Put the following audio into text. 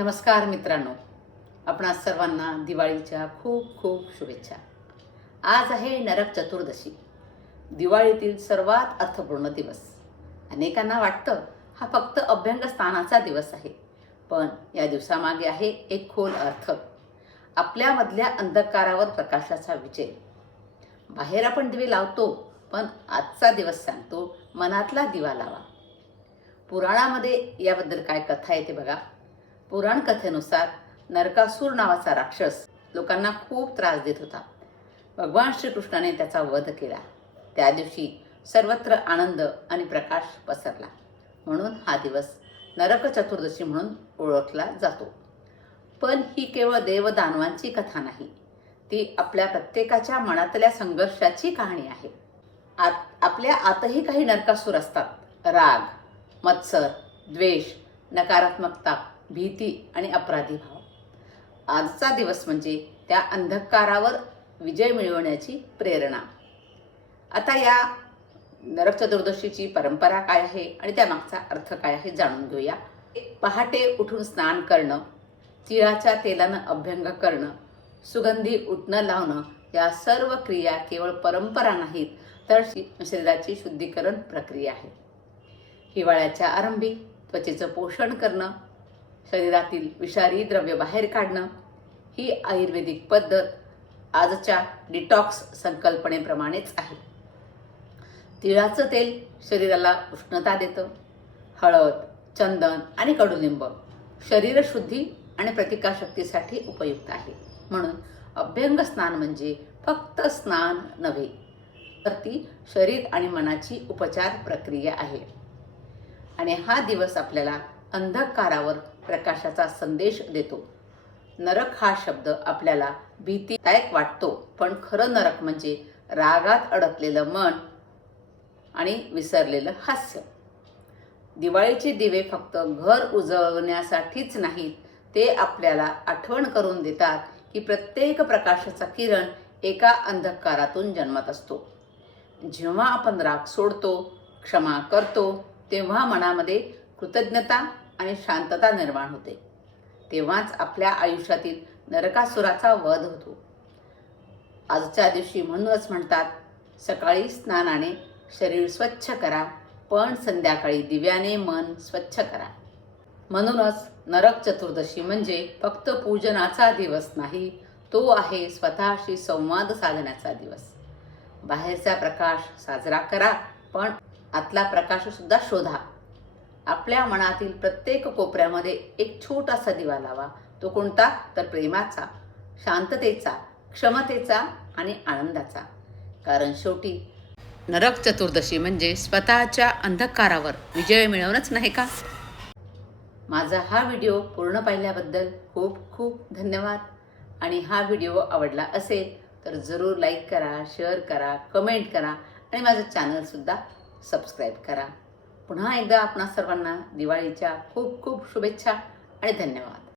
नमस्कार मित्रांनो. आपणा सर्वांना दिवाळीच्या खूप खूप शुभेच्छा. आज आहे नरक चतुर्दशी. दिवाळीतील सर्वात अर्थपूर्ण दिवस. अनेकांना वाटतं हा फक्त अभ्यंग स्थानाचा दिवस आहे. पण या दिवसामागे आहे एक खोल अर्थ. आपल्यामधल्या अंधकारावर प्रकाशाचा विजय. बाहेर आपण दिवे लावतो पण आजचा दिवस सांगतो मनातला दिवा लावा. पुराणामध्ये याबद्दल काय कथा येते बघा. पुराणकथेनुसार नरकासूर नावाचा राक्षस लोकांना खूप त्रास देत होता. भगवान श्रीकृष्णाने त्याचा वध केला. त्या दिवशी सर्वत्र आनंद आणि प्रकाश पसरला. म्हणून हा दिवस नरक चतुर्दशी म्हणून ओळखला जातो. पण ही केवळ देवदानवांची कथा नाही ती आपल्या प्रत्येकाच्या मनातल्या संघर्षाची कहाणी आहे. आत आपल्या आतही काही नरकासूर असतात. राग मत्सर द्वेष नकारात्मकता भीती आणि अपराधी भाव. आजचा दिवस म्हणजे त्या अंधकारावर विजय मिळवण्याची प्रेरणा. आता या नरक चतुर्दशीची परंपरा काय आहे आणि त्यामागचा अर्थ काय आहे जाणून घेऊया. पहाटे उठून स्नान करणं तिळाच्या तेलानं अभ्यंग करणं सुगंधी उठणं लावणं या सर्व क्रिया केवळ परंपरा नाहीत तर शरीराची शुद्धीकरण प्रक्रिया आहे. हिवाळ्याच्या आरंभी त्वचेचं पोषण करणं शरीरातील विषारी द्रव्य बाहेर काढणं ही आयुर्वेदिक पद्धत आजच्या डिटॉक्स संकल्पनेप्रमाणेच आहे. तिळाचं तेल शरीराला उष्णता देतं. हळद चंदन आणि कडुलिंब शरीरशुद्धी आणि प्रतिकारशक्तीसाठी उपयुक्त आहे. म्हणून अभ्यंग स्नान म्हणजे फक्त स्नान नव्हे तर ती शरीर आणि मनाची उपचार प्रक्रिया आहे. आणि हा दिवस आपल्याला अंधकारावर प्रकाशाचा संदेश देतो. नरक हा शब्द आपल्याला भीतीदायक वाटतो पण खरं नरक म्हणजे रागात अडकलेलं मन आणि विसरलेलं हास्य. दिवाळीचे दिवे फक्त घर उजवण्यासाठीच नाहीत ते आपल्याला आठवण करून देतात की प्रत्येक प्रकाशाचा किरण एका अंधकारातून जन्मत असतो. जेव्हा आपण राग सोडतो क्षमा करतो तेव्हा मनामध्ये कृतज्ञता आणि शांतता निर्माण होते. तेव्हाच आपल्या आयुष्यातील नरकासुराचा वध होतो. आजच्या दिवशी म्हणूनच म्हणतात सकाळी स्नानाने शरीर स्वच्छ करा पण संध्याकाळी दिव्याने मन स्वच्छ करा. म्हणूनच नरक चतुर्दशी म्हणजे फक्त पूजनाचा दिवस नाही तो आहे स्वतःशी संवाद साधण्याचा दिवस. बाहेरचा प्रकाश साजरा करा पण आतला प्रकाश सुद्धा शोधा. आपल्या मनातील प्रत्येक कोपऱ्यामध्ये एक छोटासा दिवा लावा. तो कोणता? तर प्रेमाचा शांततेचा क्षमतेचा आणि आनंदाचा. कारण शेवटी नरक चतुर्दशी म्हणजे स्वतःच्या अंधकारावर विजय मिळवणंच नाही का? माझा हा व्हिडिओ पूर्ण पाहिल्याबद्दल खूप खूप धन्यवाद. आणि हा व्हिडिओ आवडला असेल तर जरूर लाईक करा शेअर करा कमेंट करा आणि माझं चॅनलसुद्धा सबस्क्राईब करा. पुन्हा एकदा आपणा सर्वांना दिवाळीच्या खूप खूप शुभेच्छा आणि धन्यवाद.